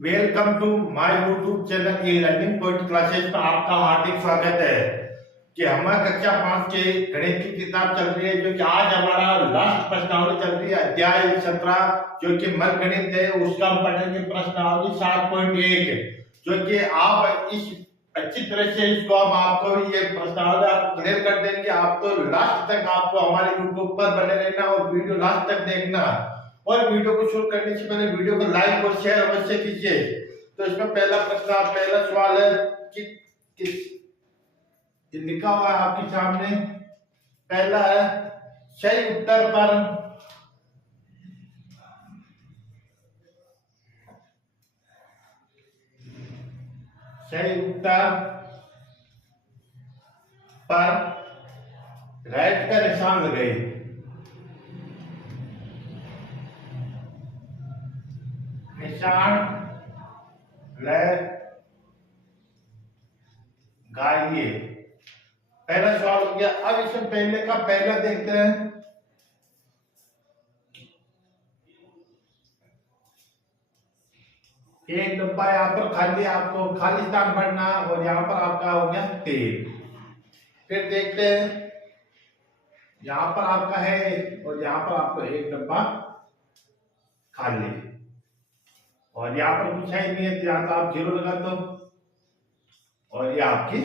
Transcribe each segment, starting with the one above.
Welcome to my YouTube channel E learning point classes में आपका हार्दिक स्वागत है। कि हमारी कक्षा 5 के गणित की किताब चल रही है, जो कि आज हमारा लास्ट प्रश्नावली चल रही है, अध्याय 17 जो कि मल गणित है, उसका हम पढ़ेंगे प्रश्नावली 7.1, जो कि आप इस अच्छी तरह से इसको हम आपको ये प्रश्नावली आप क्लियर कर देंगे। आप तो लास्ट तक आपको हमारे यूट्यूब पर बने रहना और वीडियो लास्ट तक देखना। और वीडियो को शुरू करने से पहले वीडियो को लाइक और शेयर अवश्य कीजिए। तो इसमें पहला सवाल है कि किस लिखा हुआ है आपके सामने। पहला है सही उत्तर पर राइट का निशान लगाइए। निशान लगाइए। पहला सवाल हो गया। अब इसमें पहले का पहला देखते हैं। एक डब्बा यहाँ पर खाली, आपको खाली स्थान भरना और यहाँ पर आपका हो गया 3। फिर देखते हैं, यहाँ पर आपका है और यहाँ पर आपको एक डब्बा खाली और यहाँ पर कुछ है नहीं है, यहाँ तो आप 0 लगा दो और ये आपकी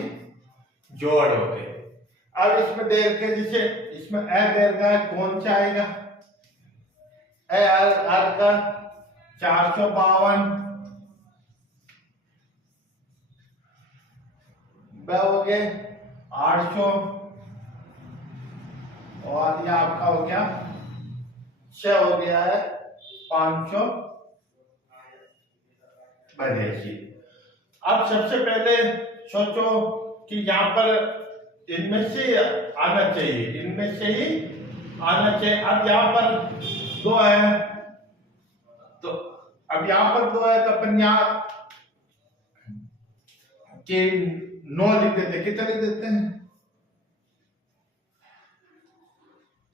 जोड़ हो गए। अब इसमें देख के जैसे इसमें ए देर का कौन सा आएगा? ए आर का 452 हो गए 800 और ये आपका हो गया 6 हो गया है 582। अब सबसे पहले सोचो कि यहाँ पर इनमें से आना चाहिए, इनमें से ही आना चाहिए। अब यहाँ पर 2 है, तो अब यहाँ पर 2 है तो अपन यहाँ के 9 लिख देते। कितना लिख देते हैं?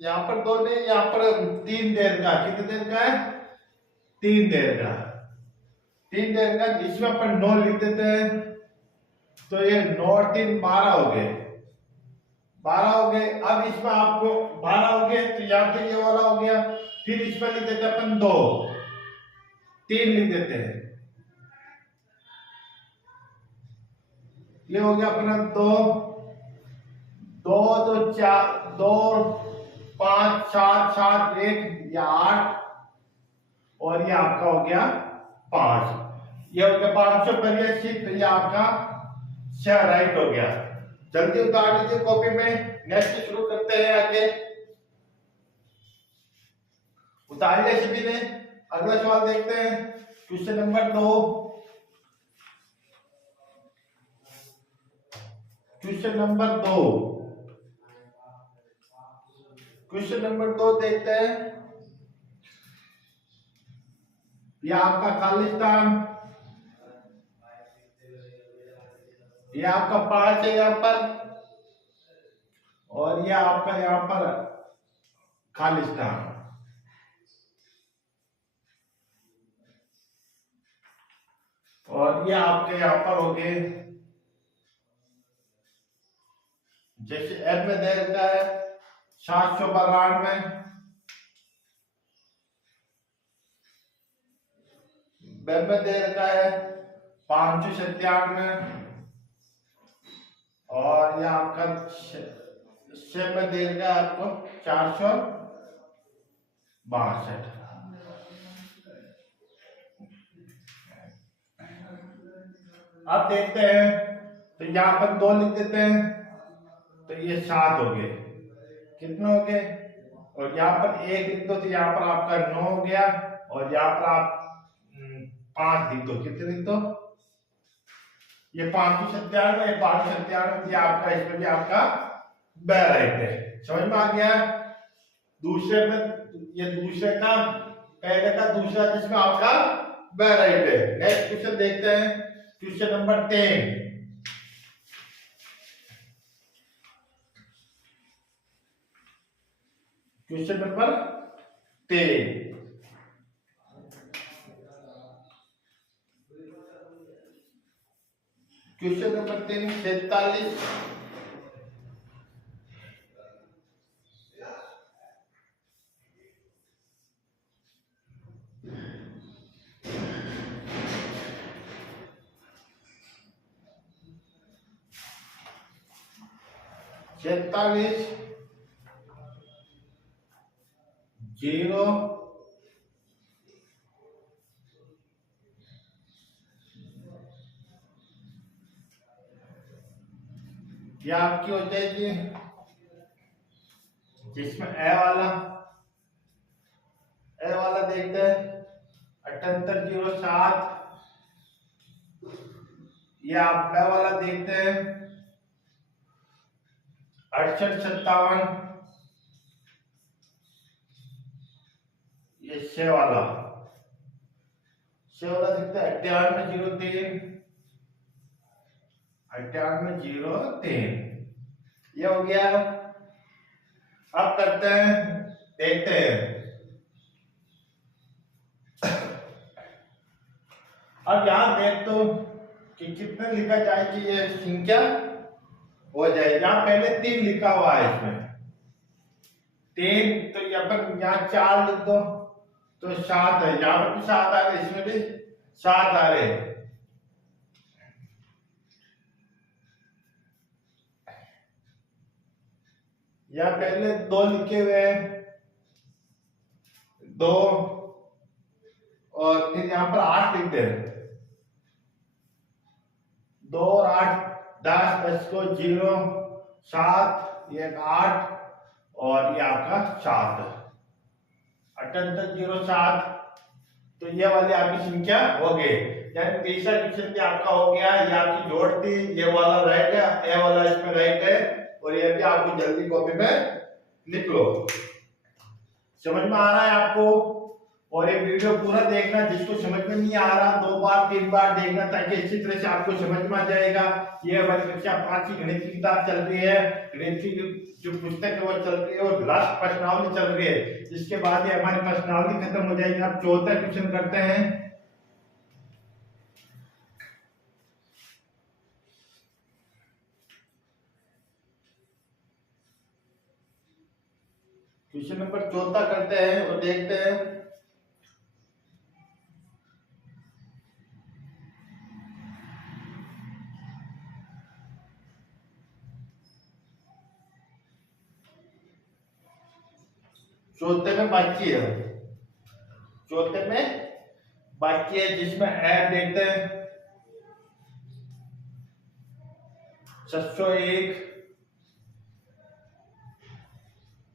यहाँ पर 2 नहीं, यहाँ पर 3 देर का। कितने देर का है? 3 देर का। 3 देर का इसमें अपन 9 लिख देते हैं, तो ये 9 और 3 12 हो गए। 12 हो गए। अब इसमें आपको 12 हो गए तो यहाँ पे ये वाला हो गया। फिर इसमें लिख देते हैं अपन 2, 3 लिख देते हैं। ये हो गया अपना 2, 2 तो 4, 2 5 7 7 1 या 8 और ये आपका हो गया 5। ये हो गया 582। तो ये आपका 6 राइट हो गया। जल्दी उतार लीजिए कॉपी में। नेक्स्ट शुरू करते हैं आगे। उतार लिया सभी ने। अगला सवाल देखते हैं। Question number 2। Question number 2 question number 2 देखते हैं। ये आपका खालिस्तान, ये आपका 5 है यहाँ पर और ये आपका यहाँ पर खालिस्तान। और ये आपके यहाँ पर हो गए, जैसे एफ में दे रखा है 792, बेब में दे रखा है 597 और ये आपका शेप में दे रखा है आपको 462। अब देखते हैं, तो यहाँ पर 2 लिख देते हैं, तो ये 7 हो गए। कितने हो गए? और यहाँ पर 1 लिख दो तो यहाँ पर आपका 9 हो गया और यहाँ पर आप 5 लिख दो। कितने लिख दो? ये 597, ये 597, ये आपका, इसमें भी आपका राइट है। समझ में आ गया? दूसरे में ये दूसरे का पहले का दूसरा जिसमें आपका राइट है। नेक्स्ट क्वेश्चन देखते हैं। Question number 3। Question number 3। Question number 3 47 0 ये आपकी हो जाएगी, जिसमें ए वाला देखते हैं 7807। ये आप बे वाला देखते हैं 6857। ये छे वाला देखते हैं 9803। ये हो गया। अब करते हैं, देखते हैं। अब यहां देख तो कि कितने लिखा जाए कि ये संख्या हो जाए। यहाँ पहले 3 लिखा हुआ है, इसमें 3, तो ये अपन यहाँ 4 लिख दो तो 7 है। यहाँ पर भी 7 आ रहे, इसमें भी 7 आ रहे। यहाँ पहले 2 लिखे हुए हैं, 2, और फिर यहाँ पर 8 लिखते हैं। 2 और 8 10, 10 को 0, 7, ये 8 और ये आपका 7, 7807। तो ये वाली आपकी संख्या हो गई। यानी तीसरा क्वेश्चन भी आपका हो गया। ये आपकी जोड़ थी, ये वाला राइट है, ए वाला इसमें राइट है, और ये भी आपको जल्दी कॉपी में लिख लो। समझ में आ रहा है आपको? और ये वीडियो पूरा देखना, जिसको समझ में नहीं आ रहा 2 बार 3 बार देखना, ताकि इसी तरह से आपको समझ में आ जाएगा। ये हमारी कक्षा 5 की गणित की किताब चल रही है, गणित की जो पुस्तक है वो चल रही है, और लास्ट प्रश्नावली चल रही है। इसके बाद ये हमारी प्रश्नावली खत्म हो जाएगी। आप चौथा क्वेश्चन करते हैं। क्वेश्चन नंबर 14 करते हैं और देखते हैं। चौथे में बाकी है, जिसमें ए देखते हैं 701।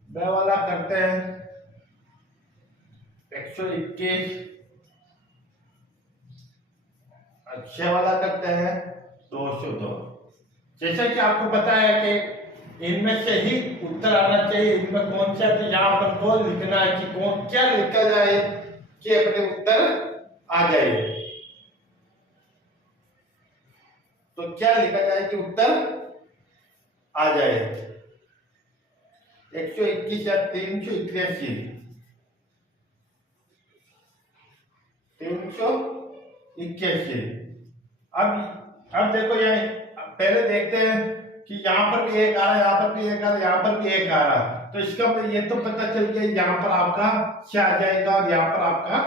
बे वाला करते हैं 121। अच्छे वाला करते हैं 202। जैसा कि आपको पता है कि इनमें से ही उत्तर आना चाहिए। इनमें कौन सा, तो यहाँ पर को लिखना है कि कौन क्या लिखा जाए कि अपने उत्तर आ जाए। तो क्या लिखा जाए कि उत्तर आ जाए। 121 या 381, 381। अब देखो, ये पहले देखते हैं कि यहाँ पर भी 1 आ रहा है, यहाँ पर भी 1 आ रहा है, यहाँ पर भी 1 आ रहा है। तो इसका ये तो पता चल गया, यहाँ पर आपका 6 आ जाएगा और यहाँ पर आपका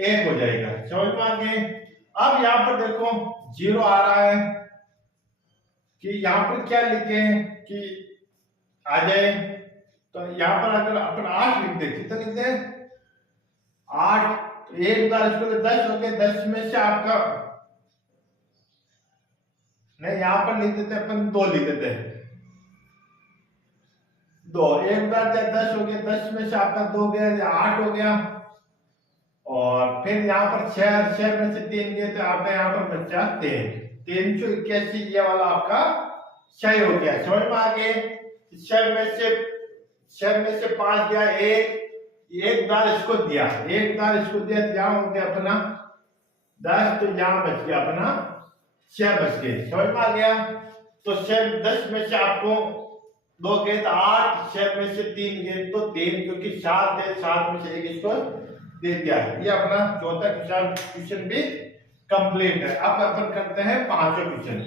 1 हो जाएगा। समझ में आ गए? अब यहाँ पर देखो 0 आ रहा है, कि यहाँ पर क्या लिखे कि आ जाए। तो यहाँ पर अगर अपन 8 लिख दे, कितना लिख दे 8, तो 1 बार इसको 10 हो गए। 10 में से आपका नहीं, यहाँ पर लिख देते अपन 2 लिख देते हैं। 2 1 बार 10 हो गया, 10 में से आपका 2 गया, 8 हो गया। और फिर यहाँ पर 6 में से 3 गए, तो आपका यहाँ पर बच्चा 381। ये वाला आपका 6 हो गया। समझ में आ गए? 6 में से 5 गया, 1 बार इसको दिया, तो यहाँ हो गया अपना 10, तो यहाँ बच गया अपना 6 बच गए। समझ में आ गया? तो 10 में से आपको 2 गए तो 8, 6 में से 3 गए तो 3, क्योंकि 7 है, 7 में से 1 इसको दे दिया। ये अपना चौथा क्वेश्चन भी कंप्लीट है। अब अपन करते हैं 5वां क्वेश्चन।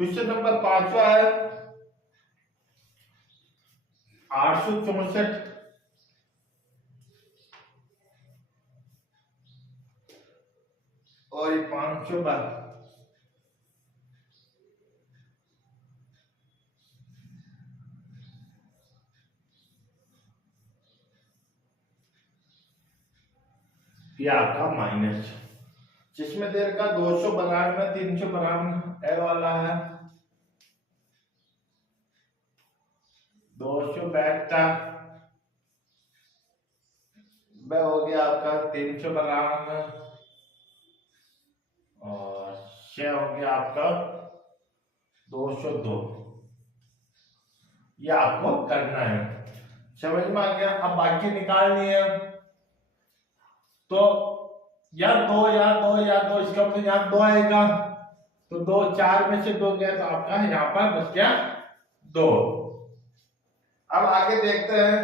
क्वेश्चन नंबर 5वां है 864 और 512। ये आपका माइनस, जिसमें देर का 292 392 ए वाला है, 272 वह हो गया आपका 392 और 6 हो गया आपका 202। ये आपको करना है, समझ में आ गया। अब बाकी निकालनी है तो या दो इसका मतलब यहाँ 2 आएगा तो 2 4 में से 2 गया तो आपका यहाँ पर बच गया 2। अब आगे देखते हैं,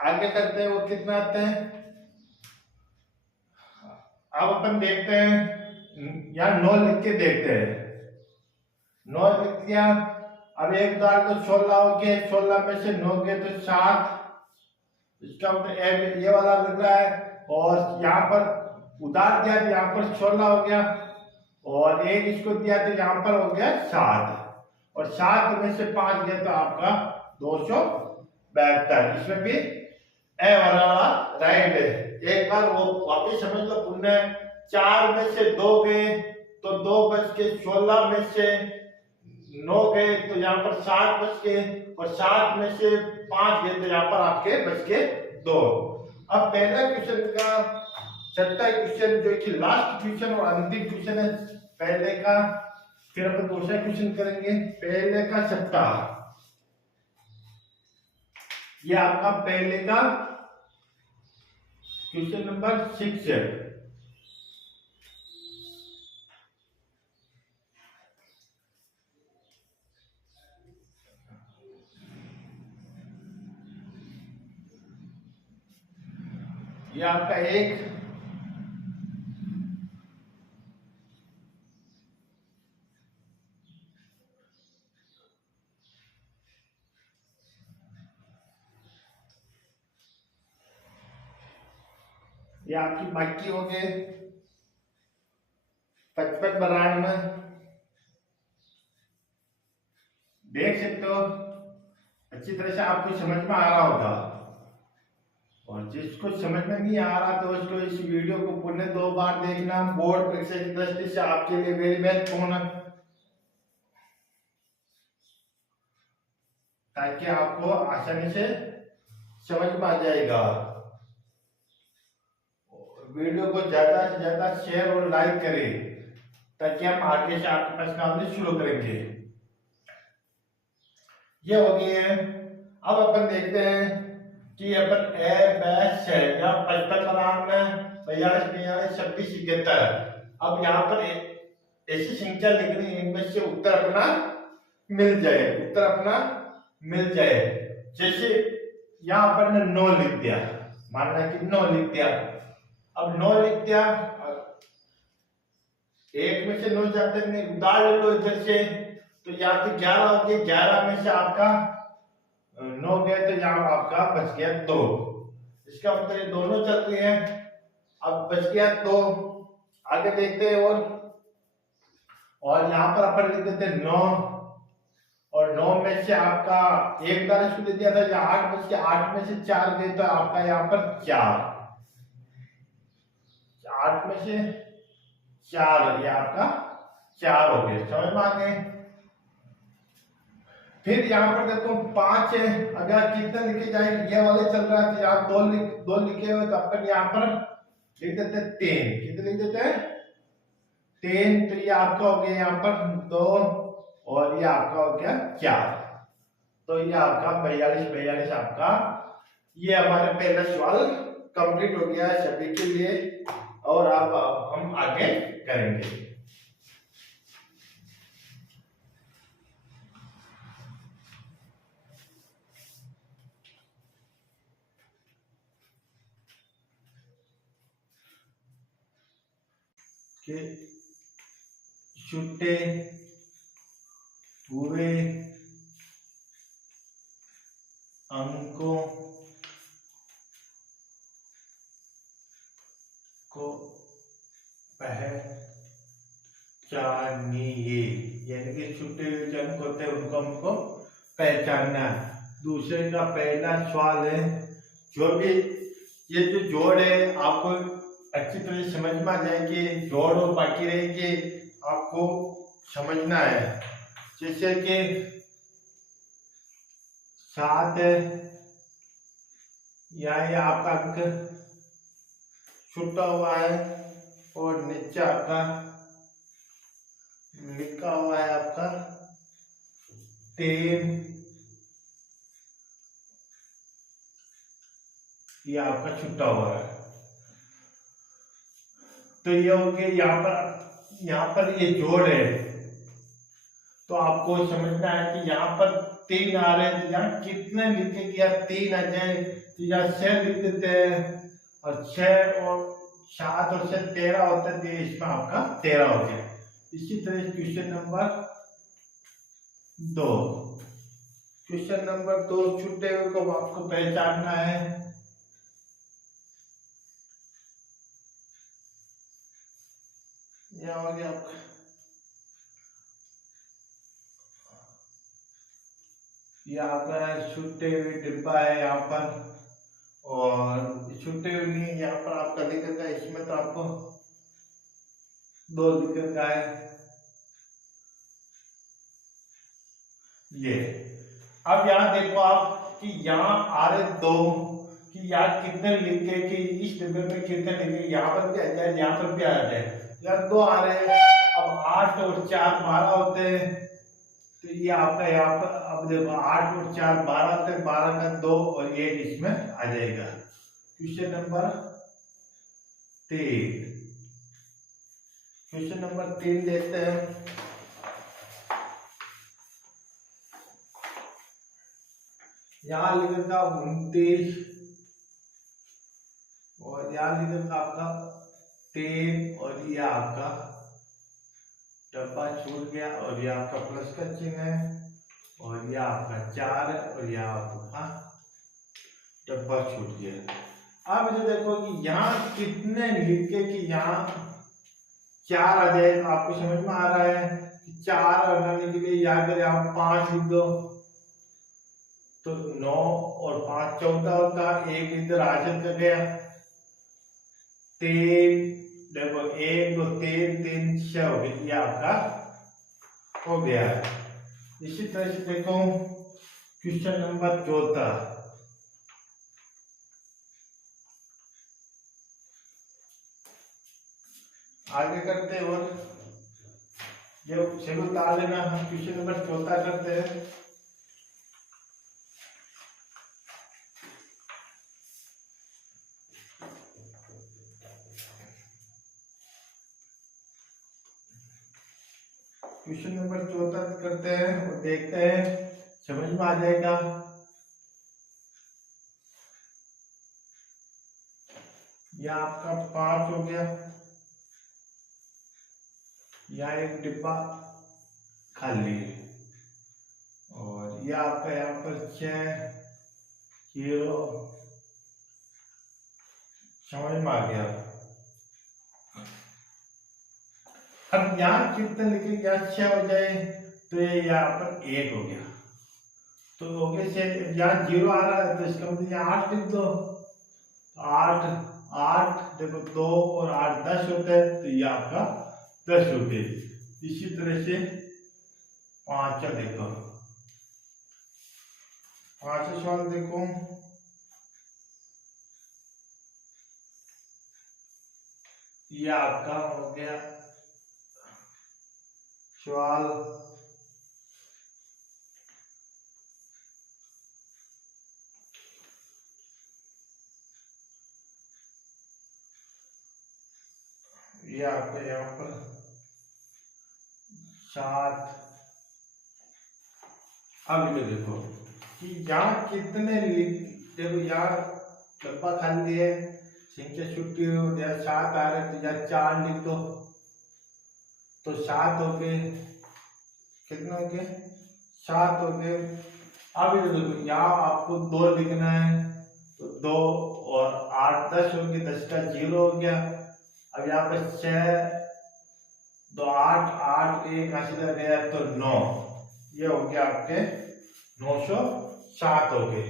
आगे करते हैं वो कितना आते हैं। अब अपन देखते हैं यहाँ 9 लिख के देखते हैं, 9 लिख दिया। अब एक दाल तो 16 हो गए, 16 में से 9 गए तो 7, इसका मतलब ये वाला लग रहा है। और यहाँ पर उधार दिया तो यहाँ पर 16 हो गया और एक इसको दिया तो यहाँ पर हो गया 7 और 7 में से 5 गया तो आपका 272। इसमें भी ए वाला राइट है। एक बार वो वापिस समझ लो पुण्य, 4 में से 2 गए तो 2 बच के, 16 में से 9 गए तो यहाँ पर 7 बच के और 7 में से 5 गए तो यहाँ पर आपके बच के 2। अब पहला क्वेश्चन का छठा क्वेश्चन जो कि लास्ट क्वेश्चन और अंतिम क्वेश्चन है पहले का, फिर अपन दूसरा क्वेश्चन करेंगे। पहले का छठा, ये आपका पहले का क्वेश्चन नंबर 6 है। ये आपका एक ये आपकी बाकी हो गए 55 92। देख सकते हो अच्छी तरह से आपको समझ में आ रहा होगा, और जिसको समझ में नहीं आ रहा तो उसको इस वीडियो को पुनः 2 बार देखना, बोर्ड परीक्षा की दृष्टि से आपके लिए वेरी महत्वपूर्ण, ताकि आपको आसानी से समझ में आ जाएगा। वीडियो को ज्यादा से ज्यादा शेयर और लाइक करें ताकि हम आगे से आपके पास काम शुरू करेंगे। ये हो गई है। अब अपन देखते हैं कि अपन ए बैच है या 55 बनाम में 42 42 26 71। अब यहाँ पर ऐसी संख्या लिखनी है इनमें से उत्तर अपना मिल जाए, उत्तर अपना मिल जाए। जैसे यहाँ पर ने 9 लिख दिया, मानना कि 9 लिख दिया। अब 9 लिख दिया, एक में से 9 जाते नहीं, उधार ले लो इधर से तो यहाँ पे 11 हो गए, 11 में से आपका 9 गए तो यहाँ आपका बच गया 2। इसका मतलब ये दोनों चल रही हैं। अब बच गया 2, आगे देखते हैं। और यहाँ पर अपन लिख देते हैं 9 और 9 में से आपका एक बार इसको दे दिया था, या 8 बच के 8 में से 4 गए तो आपका यहाँ पर 4, 8 में से 4 ये आपका 4 हो गए। समझ में आ गए। फिर यहाँ पर देखो 5 है, अगर कितने लिखे जाएंगे, ये वाले चल रहा है तो यहाँ 2 लिखे हुए तो अपन यहाँ पर लिख देते हैं 3। कितने लिख देते हैं 3, तो ये आपका हो गया यहाँ पर 2 और ये आपका हो गया 4, तो ये आपका 42 42 आपका। ये हमारे पहला सवाल कंप्लीट हो गया है सभी के लिए, और अब हम आगे करेंगे। कि छुट्टे पूरे अंकों को पहचानिए, यानी कि छुट्टे हुए जो अंक होते हैं उनको हमको पहचानना है। दूसरे का पहला सवाल है, जो भी ये जो जोड़ है आपको अच्छी तरह समझ में आ जाएगी, जोड़ और बाकी रहेंगे आपको समझना है। जैसे कि 7 है, या ये आपका अंक छुट्टा हुआ है और नीचे आपका लिखा हुआ है आपका 3, ये आपका छुट्टा हुआ है। तो ये हो गया, यहाँ पर ये जोड़ है, तो आपको समझना है कि यहाँ पर 3 आ रहे हैं, तो यहाँ कितने लिखे कि यार 3 आ जाए, तो यहाँ 6 लिख देते हैं, और 6 और 7 और 6 13 होता है, तो इसमें आपका 13 हो गया। इसी तरह क्वेश्चन नंबर 2, क्वेश्चन नंबर 2 छुट्टे हुए को आपको पहचानना है। यह हो गया आपका, ये आपका छुट्टे हुए डिब्बा है यहाँ पर, और छुट्टे हुए नहीं यहाँ पर आपका लिख रखा है, इसमें तो आपको 2 लिख रखा है। ये अब यहाँ देखो आप कि यहाँ आ रहे 2, कि यहाँ कितने लिखे कि इस डिब्बे में कितने लिखे, यहाँ पर भी आ जाए, यहाँ पर भी आ जाए, यहाँ 2 आ रहे हैं। अब 8 और 4 12 होते हैं, तो ये आपका यहाँ पर अब देखो 8 और 4 12 होते हैं, 12 का 2 और 8 इसमें आ जाएगा। क्वेश्चन नंबर 3, क्वेश्चन नंबर 3 देखते हैं। यहाँ लिखेगा 29 और यहाँ लिखेगा आपका 3, और ये आपका डब्बा छूट गया, और ये आपका प्लस का चिन्ह है, और ये आपका 4 है, और ये आपका डब्बा छूट गया। अब जो देखो कि यहाँ कितने लिखे कि यहाँ 4 आ जाए, तो आपको समझ में आ रहा है कि 4 बनाने के लिए याद करें आप 5 लिख दो, तो 9 और 5 14 होता, एक इधर आचर कर गया, 3 देखो 1 2 3 3 6 हो गया, ये आपका हो गया है। इसी तरह से देखो क्वेश्चन नंबर 4, आगे करते हैं, और जो शेड्यूल उतार लेना, हम क्वेश्चन नंबर 4 करते हैं। क्वेश्चन नंबर 4 करते हैं और देखते हैं, समझ में आ जाएगा। यह आपका 5 हो गया, यहाँ एक डिब्बा खाली है, और यह आपका यहाँ पर 6 0, समझ में आ गया। अब यहाँ कितने लिखे, यहाँ 6 हो जाए, तो ये यहाँ पर 1 हो गया, तो हो गया 6, यहाँ 0 आ रहा है, तो इसका मतलब यहाँ 8 लिख दो, 8 8 देखो 2 और 8 10 होता है, तो ये आपका 10 हो गए। इसी तरह से 5 देखो, 5 सवाल देखो, ये आपका हो गया सवाल ये आपका यहाँ पर 7। अब ये देखो कि यहाँ कितने देखो, यहाँ डब्बा खाली है, संख्या छुट्टी हो, यहाँ 7 आ रहे, तो यहाँ 4 लिख दो, तो 7 हो गए, कितने हो गए 7 हो गए। अब ये देखो यहाँ आपको 2 लिखना है, तो 2 और 8 10 हो गए, 10 का 0 हो गया। अब यहाँ पे 6 2 8 8 1 80 गया तो 9, ये हो गया आपके 907 हो गए।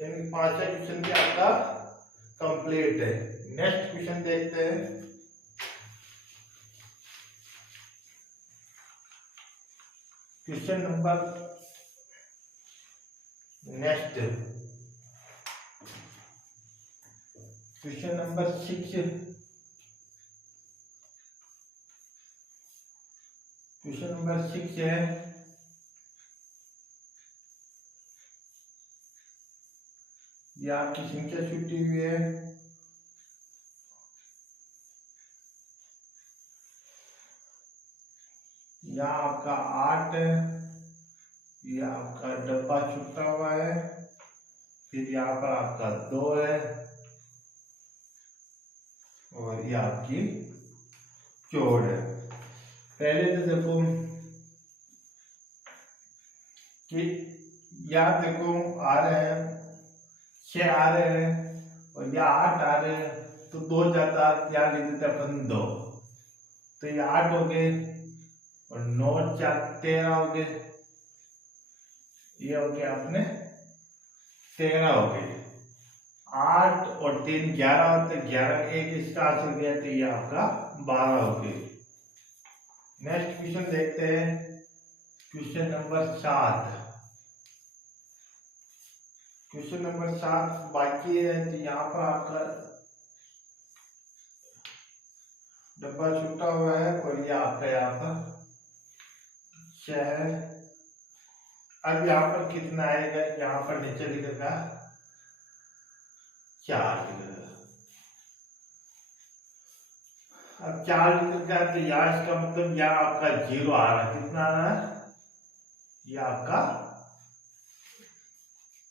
यानी 5 क्वेश्चन भी आपका कंप्लीट है। नेक्स्ट क्वेश्चन देखते हैं। Question number next question number 6। Question number 6 है, ये आपकी संख्या छुट्टी हुई है। यहाँ आपका 8 है, ये आपका डब्बा छुटा हुआ है, फिर यहाँ पर आपका 2 है और ये आपकी चौड़ है। पहले तो देखो कि यहाँ देखो आ रहे हैं 6 आ रहे हैं और यहाँ 8 आ रहे हैं, तो 2 जाता, यहाँ लिख देते अपन 2, तो ये 8 हो गए और 9 4 13 हो गए, ये हो गया अपने 13 हो गए। 8 और 3 11 होते, 11 1 इसका आंसर गया, तो ये आपका 12 हो गए। नेक्स्ट क्वेश्चन देखते हैं, क्वेश्चन नंबर 7। क्वेश्चन नंबर 7 बाकी है, तो यहाँ पर आपका डब्बा छूटा हुआ है और ये आपका यहाँ पर 6 है। अब यहाँ पर कितना आएगा, यहाँ पर नीचे लिखेगा 4 लिखेगा। अब 4 लिखेगा तो यहाँ इसका मतलब यहाँ आपका 0 आ रहा है, कितना आ रहा है, ये आपका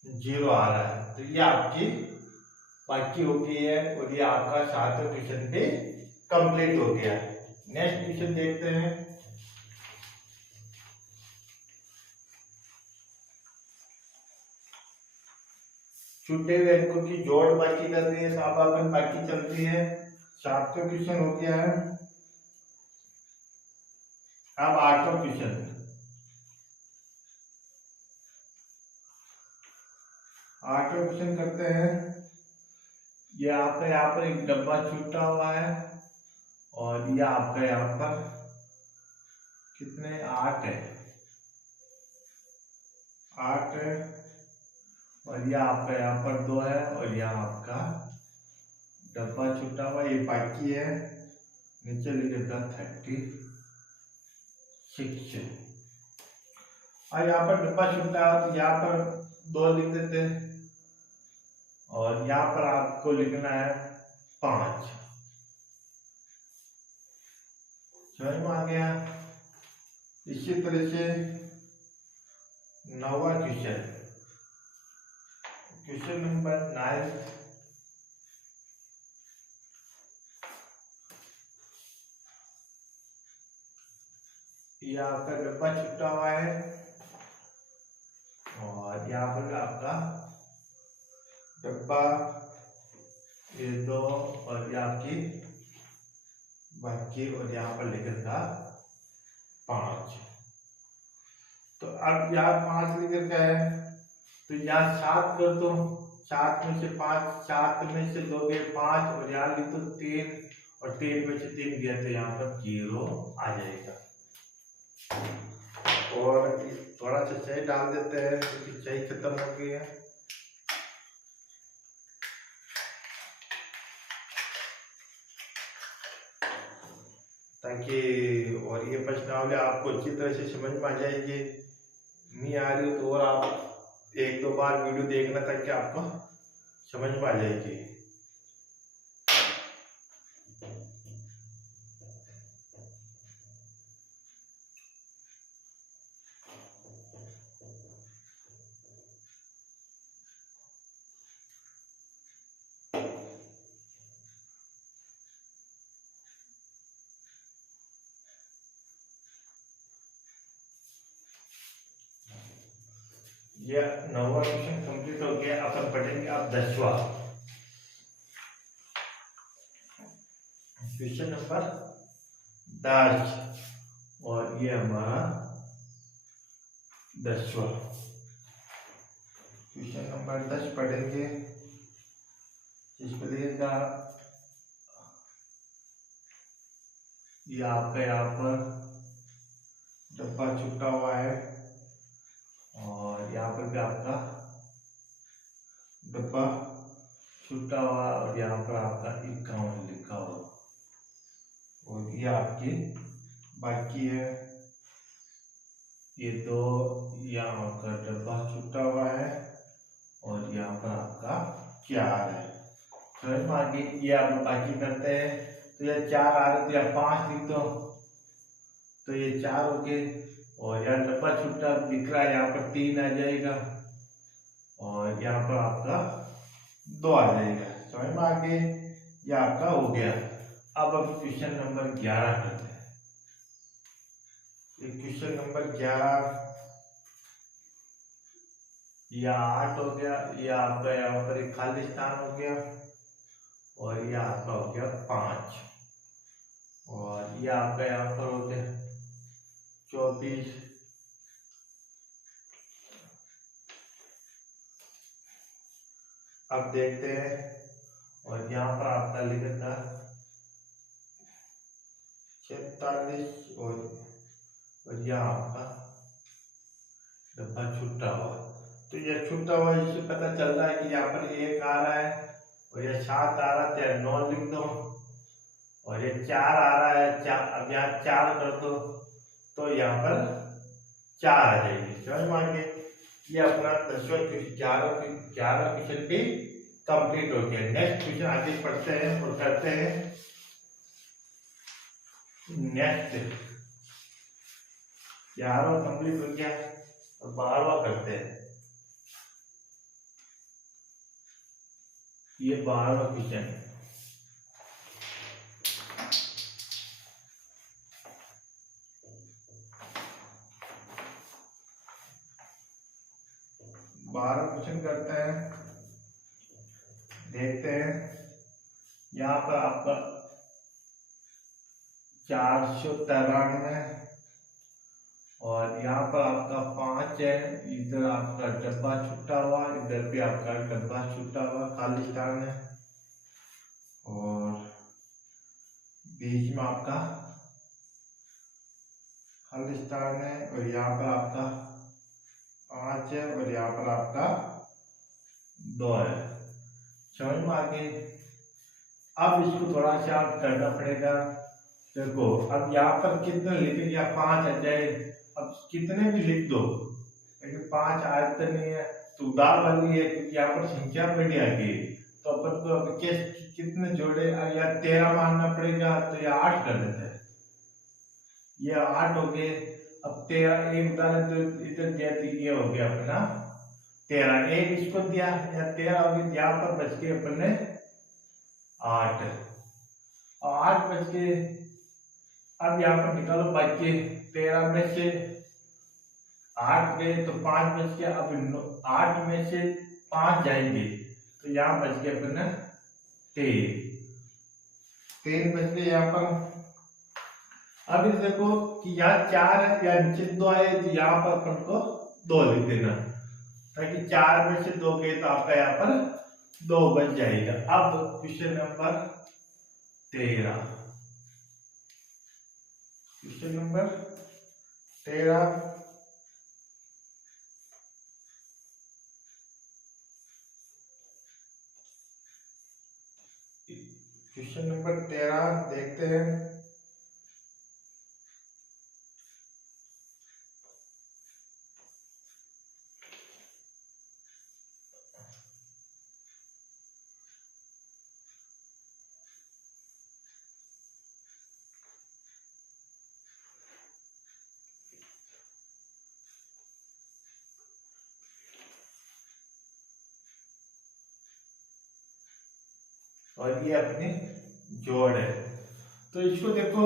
0 आ रहा है, तो ये आपकी बाकी हो गई है और ये आपका 7वां क्वेश्चन भी कंप्लीट हो गया। नेक्स्ट क्वेश्चन देखते हैं। छूटे हुए अंकों की जोड़ बाकी कर रही है, समापन बाकी चलती है। 7वां क्वेश्चन हो गया है। अब 8वां क्वेश्चन, 8वां क्वेश्चन करते हैं। ये आपका यहाँ पर एक डब्बा छूटा हुआ है और ये आपका यहाँ पर कितने 8 है, 8 है और ये आपका यहाँ पर 2 है और यहाँ आपका डब्बा छूटा हुआ, ये बाकी है, नीचे लिखेगा 36। और यहाँ पर डब्बा छूटा है तो यहाँ पर 2 लिख देते हैं और यहाँ पर आपको लिखना है 5। समझ में आ गया। इसी तरह से 9वां क्वेश्चन, क्वेश्चन नंबर 9। ये आपका डब्बा छुट्टा हुआ है और यहाँ पर आपका डब्बा, ये 2 और ये आपकी बाकी और यहाँ पर लिखेगा 5। तो अब यहाँ 5 लिखकर क्या है, तो यहाँ 7 कर दो, 7 में से 5, 7 में से 2 गए 5 और यहाँ लिख दो 3 और 3 में से 3 गया, तो यहाँ पर 0 आ जाएगा। और थोड़ा सा चाय डाल देते हैं क्योंकि चाय खत्म हो गई है। ताकि और ये प्रश्नावली आपको अच्छी तरह से समझ में आ जाएगी। नहीं आ रही हो तो और आप 1-2 बार वीडियो देखना ताकि आपको समझ में आ जाएगी। ये 9वां क्वेश्चन कंप्लीट हो गया। अपन पढ़ेंगे अब 10वां क्वेश्चन नंबर 10 और ये हमारा 10वां क्वेश्चन नंबर 10 पढ़ेंगे। इसके लिए ये आपका यहाँ पर डब्बा छुटा हुआ है और यहाँ पर भी आपका डब्बा छुटा हुआ और यहाँ पर आपका 51 लिखा हुआ और ये आपकी बाकी है। ये दो यहाँ पर डब्बा छुटा हुआ है और यहाँ पर आपका 4 है। तो आगे ये आप बाकी करते हैं। तो ये 4 आ रहे तो या 5 लिख दो तो ये 4 हो गए और यहाँ डब्बा छुट्टा दिख रहा है, यहाँ पर 3 आ जाएगा और यहाँ पर आपका 2 आ जाएगा। समझ में आ गए, ये आपका हो गया। अब क्वेश्चन नंबर 11 करते हैं। क्वेश्चन नंबर 11 या 8 हो गया। ये आपका यहाँ पर एक खाली स्थान हो गया और ये आपका हो गया 5 और ये आपका यहाँ पर हो गया 24। अब देखते हैं और यहाँ पर आपका लिखा था 46 और यहाँ आपका डब्बा छुट्टा हुआ। तो ये छुट्टा हुआ इससे पता चल रहा है कि यहाँ पर 1 आ रहा है और ये 7 आ रहा है, 9 लिख दो और ये 4 आ रहा है, 4 अब यहाँ 4 कर दो तो यहाँ पर 4 आ जाएगी। समझ में ये अपना 10वां 11 क्वेश्चन भी कंप्लीट हो गया। नेक्स्ट क्वेश्चन आगे पढ़ते हैं और करते हैं नेक्स्ट। 11वां कंप्लीट हो गया और 12वां करते हैं। ये 12वां क्वेश्चन है। क्वेश्चन करते हैं, देखते हैं। यहाँ पर आपका 493 और यहाँ पर आपका 5 है। इधर आपका डब्बा छुट्टा हुआ, इधर भी आपका डब्बा छुट्टा हुआ, खाली स्थान है और बीच में आपका खाली स्थान है और यहाँ पर आपका 5 है और यहाँ पर आपका 2 है। समझ में आ गई। अब इसको थोड़ा सा करना पड़ेगा। देखो अब यहाँ पर कितने लिखे, या 5 आ जाए, अब कितने भी लिख दो लेकिन 5 आए तो नहीं है तो उधार वाली है क्योंकि यहाँ पर संख्या बड़ी आ गई। तो अपन को अब कितने जोड़े, या 13 मानना पड़ेगा तो ये 8 कर देते हैं। ये 8 हो गए। अब 13 एक उदाहरण तो इधर दिया तो ये हो गया अपना 13, एक इसको दिया या 13 हो गया। यहाँ पर बच गए अपने 8 और 8 बच गए। अब यहाँ पर निकालो बाकी 13 में से 8 गए तो 5 बच गया। अब 8 में से 5 जाएंगे तो यहाँ बच गए अपने 3 बच गए यहाँ पर। अब इस देखो कि यहाँ 4 है या नीचे 2 आए तो यहाँ पर अपन को 2 लिख देना ताकि 4 में से 2 गए तो आपका यहाँ पर 2 बच जाएगा। अब question number 13। Question number 13 question number 13 देखते हैं। और ये अपनी जोड़ है। तो इसको देखो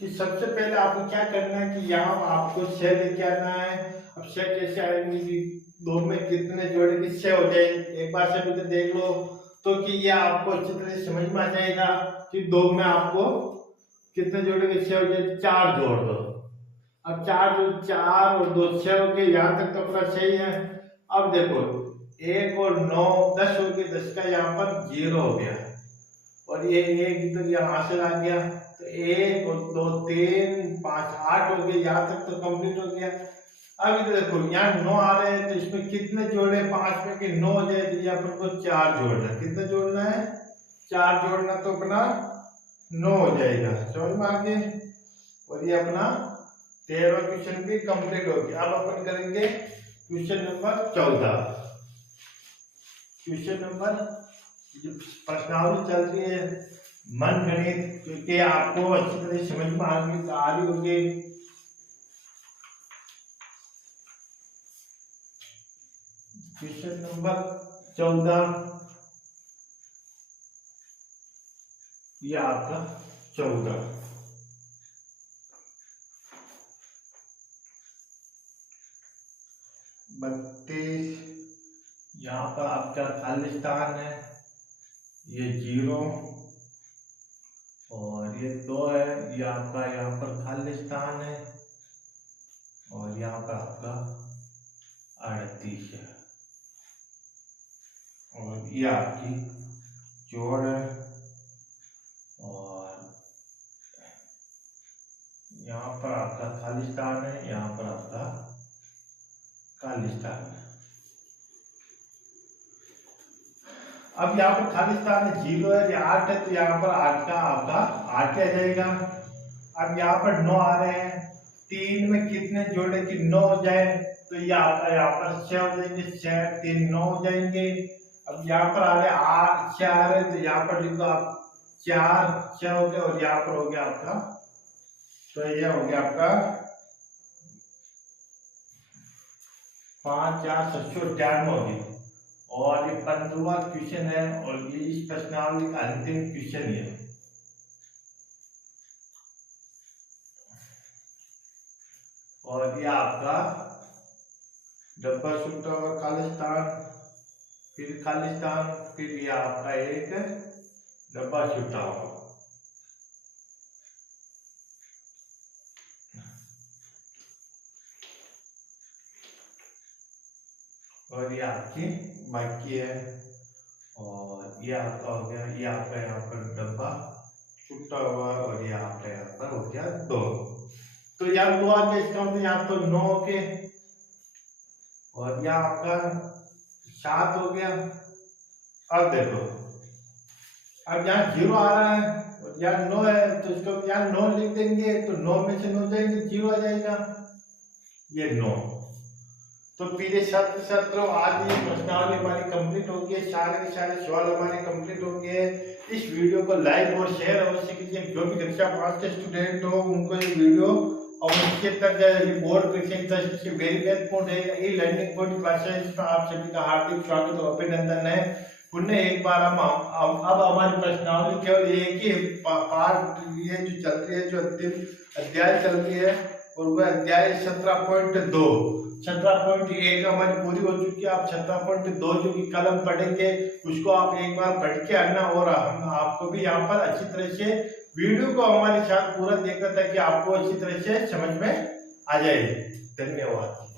कि सबसे पहले आपको क्या करना है कि यहाँ आपको 6 लेके आना है। अब 6 कैसे आएंगे कि 2 में कितने जोड़े कि 6 हो जाए, एक बार से भी देख लो तो कि ये आपको अच्छी तरह से समझ में आ जाएगा कि 2 में आपको कितने जोड़े के 6 हो जाए, 4 जोड़ दो। अब 4 और 2 6 हो गए, यहाँ तक तो अपना सही है। अब देखो 1 और 9 10 हो गए, 10 का यहाँ पर 0 हो गया और ये 1 इधर यहाँ से आ गया, तो 1 और 2 3 5 8 हो गए, यहाँ तक तो कंप्लीट हो गया। अब इधर देखो यहाँ 9 आ रहे हैं, तो इसमें कितने जोड़े 5 में के 9 हो जाए, तो यहाँ पर को 4 जोड़ना है। कितना जोड़ना है? 4 जोड़ना, तो अपना 9 हो जाएगा। समझ में आ गए? और ये अपना 13वां क्वेश्चन भी कंप्लीट हो गया। अब अपन करेंगे क्वेश्चन नंबर 14। क्वेश्चन नंबर जो प्रश्नावली चल रही है मन गणित, क्योंकि आपको अच्छी तरह समझ में आ रही होगी। क्वेश्चन नंबर 14, ये आपका 14 32, यहाँ पर आपका खालिस्तान है, ये 0 और ये 2 है, ये आपका यहाँ पर खालिस्तान है और यहाँ पर आपका 38 है और ये आपकी जोड़ है और यहाँ पर आपका खालिस्तान है, यहाँ पर आपका खालिस्तान है। अब यहाँ पर खालिस्तान में 0 है, 8 है, तो यहाँ पर 8 का आपका 8 आ जाएगा। अब यहाँ पर 9 आ रहे हैं, 3 में कितने जोड़े कि 9 हो जाए, तो ये आपका यहाँ पर 6 हो जाएंगे, 6 3 9 हो जाएंगे। अब यहाँ पर आ रहे 8 6 आ रहे, तो यहाँ पर लिख दो आप 4 6 हो गए और यहाँ पर हो गया आपका, तो ये हो गया आपका 5 4 7 हो गई। और ये 15वां क्वेश्चन है और ये इस प्रश्नावली का अंतिम क्वेश्चन है। और ये आपका डब्बा छूटा हुआ खालिस्तान, फिर खालिस्तान, फिर ये आपका एक डब्बा छूटा हुआ। और ये आपकी बाकी है और ये आपका हो गया, ये आपका यहाँ पर डब्बा छूटा हुआ और ये आपका यहाँ पर हो गया 2। तो यहाँ 2 आ गया, इसका मतलब यहाँ तो 9 हो गए और यहाँ आपका 7 हो गया। अब देखो, अब यहाँ 0 आ रहा है और यहाँ 9 है, तो इसको यहाँ 9 लिख देंगे, तो 9 में से 9 जाएंगे, 0 आ जाएगा, ये 9। तो पीछे सत्र आज ये प्रश्नावली हमारी कंप्लीट हो गई है, सारे के सारे सवाल हमारे कंप्लीट हो गए। इस वीडियो को लाइक और शेयर अवश्य कीजिए, जो भी कक्षा 5 के स्टूडेंट हो उनको ये वीडियो और उसके तक बोर्ड परीक्षा सबसे वेरी महत्वपूर्ण है। ई लर्निंग पॉइंट क्लासेस में आप सभी का हार्दिक स्वागत और अभिनंदन है। पुनः एक बार हम अब हमारी प्रश्नावली केवल एक ही पार्ट ये जो चल रही है, जो अंतिम अध्याय चल रही है, और वह अध्याय 17.2 17.1 हमारी पूरी हो चुकी है। आप 17.2 जो की कलम पढ़ेंगे उसको आप एक बार पढ़ के आना और हम आपको भी यहाँ पर अच्छी तरह से वीडियो को हमारे साथ पूरा देखना ताकि आपको अच्छी तरह से समझ में आ जाए। धन्यवाद।